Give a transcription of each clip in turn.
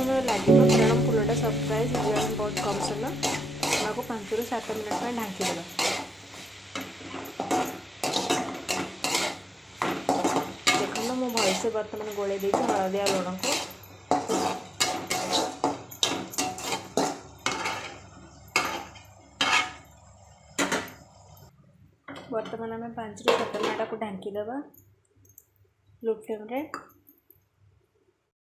समय लगे कारण फुलटा सरप्राइज बहुत कम समय को 5 ରୁ 7 मिनट में ढांकी देगा। देखो मु भलसे बर्तमान गोले हलदिया लुण को बर्तमान आम 5 ରୁ 7 मिनट को ढांकी देवा लो फ्लेम रे।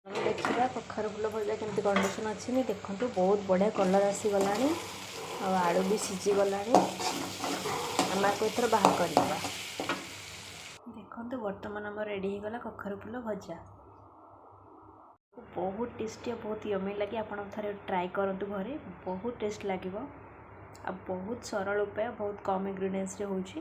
देखा कखार फुल भजा केमती कंडीशन अच्छी देखो बहुत बढ़िया कलर आसीगला आलू भी सीझी गला आम को एथर बाहर करवा। देखो बर्तमान आम रेडी हो गला कखार फुल भजा बहुत टेस्टी बहुत यमी लगे। आप थे ट्राए करूँ घरे बहुत टेस्ट लगे आ बहुत सरल उपाय बहुत कम इंग्रेडिएंट्स रे होची।